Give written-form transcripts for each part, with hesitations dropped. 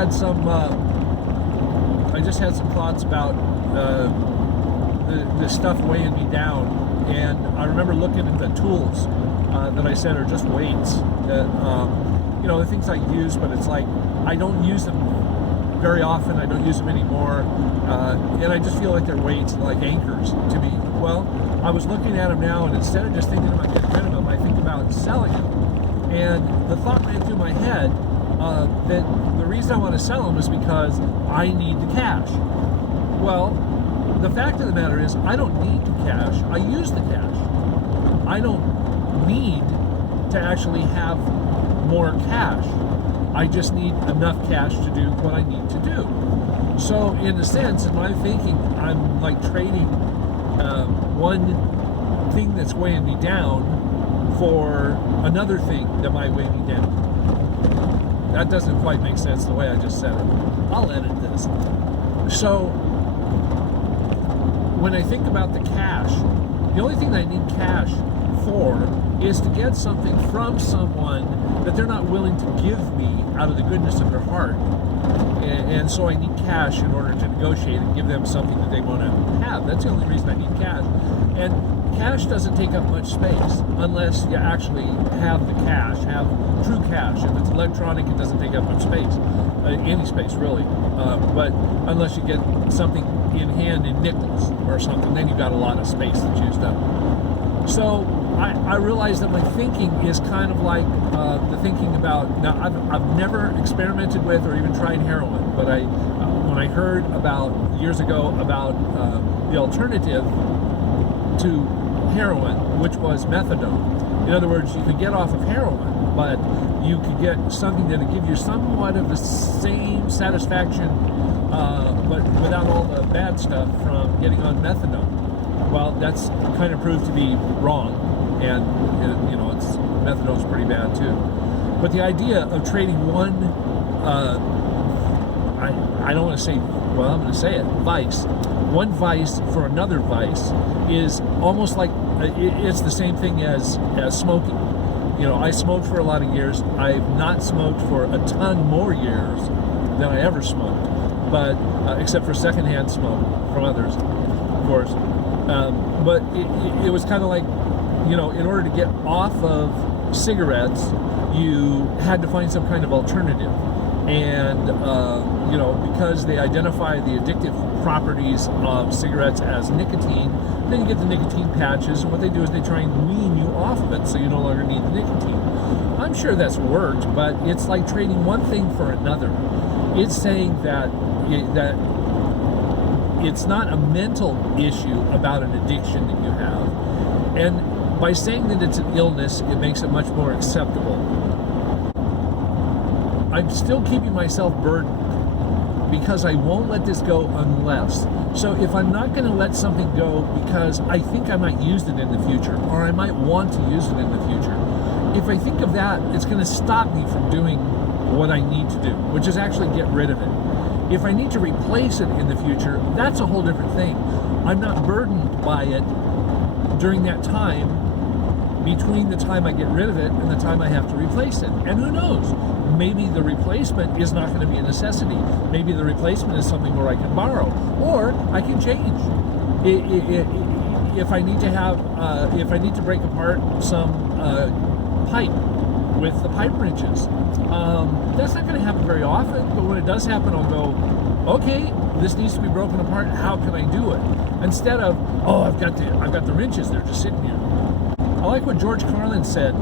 had some thoughts about the stuff weighing me down, and I remember looking at the tools that I said are just weights. That the things I use, but it's like I don't use them very often. I don't use them anymore, and I just feel like they're weights, like anchors to me. Well, I was looking at them now, and instead of just thinking about getting rid of them, I think about selling them. And the thought ran through my head that the reason I want to sell them is because I need the cash. Well, the fact of the matter is I don't need the cash. I use the cash. I don't need to actually have more cash. I just need enough cash to do what I need to do. So in a sense, in my thinking, I'm like trading one thing that's weighing me down for another thing that might weigh me down. That doesn't quite make sense the way I just said it. I'll edit this. So when I think about the cash, the only thing that I need cash for is to get something from someone that they're not willing to give me out of the goodness of their heart. And so I need cash in order to negotiate and give them something that they want to have. That's the only reason I need cash. And cash doesn't take up much space unless you actually have the cash, have true cash. If it's electronic, it doesn't take up much space, any space really. But unless you get something in hand in nickels or something, then you've got a lot of space that's used up. So I realize that my thinking is kind of like the thinking about, now I've never experimented with or even tried heroin, but when I heard about years ago about the alternative to heroin, which was methadone. In other words, you could get off of heroin, but you could get something that would give you somewhat of the same satisfaction, but without all the bad stuff from getting on methadone. Well, that's kind of proved to be wrong, and methadone's pretty bad too. But the idea of trading one, I don't want to say, well, I'm going to say it, vice. One vice for another vice is almost like, it's the same thing as smoking. I smoked for a lot of years. I've not smoked for a ton more years than I ever smoked, but except for secondhand smoke from others, of course. But it was kind of like, in order to get off of cigarettes, you had to find some kind of alternative. And, because they identify the addictive properties of cigarettes as nicotine, then you get the nicotine patches, and what they do is they try and wean you off of it so you no longer need the nicotine. I'm sure that's worked, but it's like trading one thing for another. It's saying that it's not a mental issue about an addiction that you have. And by saying that it's an illness, it makes it much more acceptable. I'm still keeping myself burdened because I won't let this go unless. So if I'm not going to let something go because I think I might use it in the future, or I might want to use it in the future, if I think of that, it's going to stop me from doing what I need to do, which is actually get rid of it. If I need to replace it in the future, that's a whole different thing. I'm not burdened by it during that time, between the time I get rid of it and the time I have to replace it. And who knows? Maybe the replacement is not going to be a necessity. Maybe the replacement is something where I can borrow, or I can change. If I need to break apart some pipe with the pipe wrenches, that's not going to happen very often. But when it does happen, I'll go, okay, this needs to be broken apart. How can I do it? Instead of, oh, I've got the wrenches. They're just sitting here. I like what George Carlin said.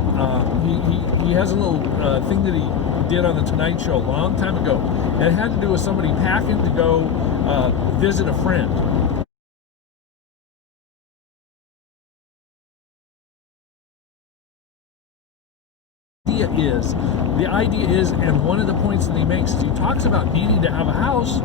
He has a little thing that he did on the Tonight Show a long time ago, and it had to do with somebody packing to go visit a friend. The idea is, and one of the points that he makes is he talks about needing to have a house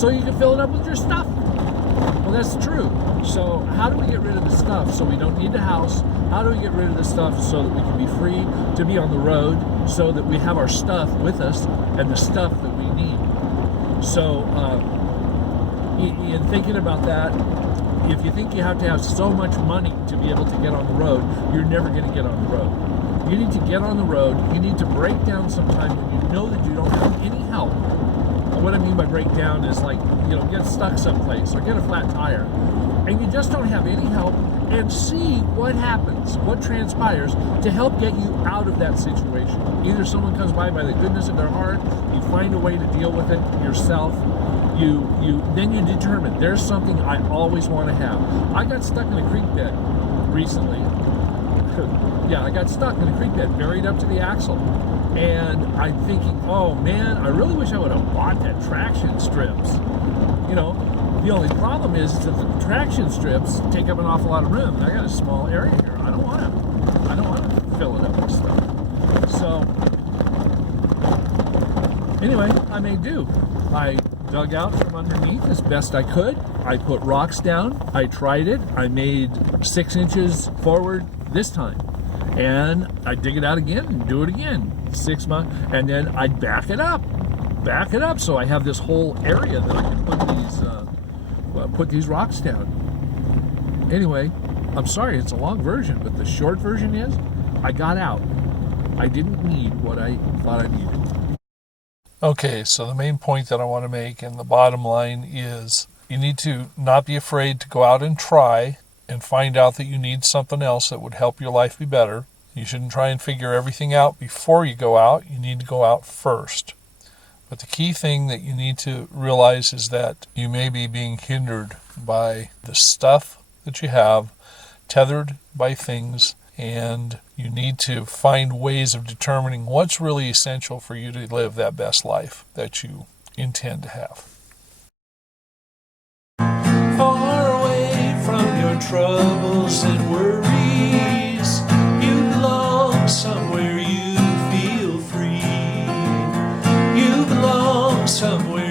so you can fill it up with your stuff. Well, that's true. So how do we get rid of the stuff so we don't need the house? How do we get rid of the stuff so that we can be free to be on the road, so that we have our stuff with us and the stuff that we need? So in thinking about that, if you think you have to have so much money to be able to get on the road, you're never going to get on the road. You need to get on the road. You need to break down sometime when you know that you don't have any help, what I mean by break down is like, get stuck someplace or get a flat tire, and you just don't have any help, and see what happens, what transpires to help get you out of that situation. Either someone comes by the goodness of their heart, you find a way to deal with it yourself, then you determine there's something I always want to have. I got stuck in a creek bed recently. Yeah, I got stuck in a creek bed, buried up to the axle. And I'm thinking, oh man, I really wish I would have bought that traction strips. The only problem is that the traction strips take up an awful lot of room, and I got a small area here. I don't want to fill it up with stuff. So anyway, I made do. I dug out from underneath as best I could. I put rocks down. I tried it. I made 6 inches forward this time. And I dig it out again and do it again. 6 months. And then I'd back it up. So I have this whole area that I can put these rocks down. Anyway, I'm sorry, it's a long version, but the short version is I got out. I didn't need what I thought I needed. Okay, so the main point that I want to make, and the bottom line is, you need to not be afraid to go out and try and find out that you need something else that would help your life be better. You shouldn't try and figure everything out before you go out. You need to go out first. But the key thing that you need to realize is that you may be being hindered by the stuff that you have, tethered by things, and you need to find ways of determining what's really essential for you to live that best life that you intend to have. Far away from your troubles and worries, you belong somewhere you feel free. You belong somewhere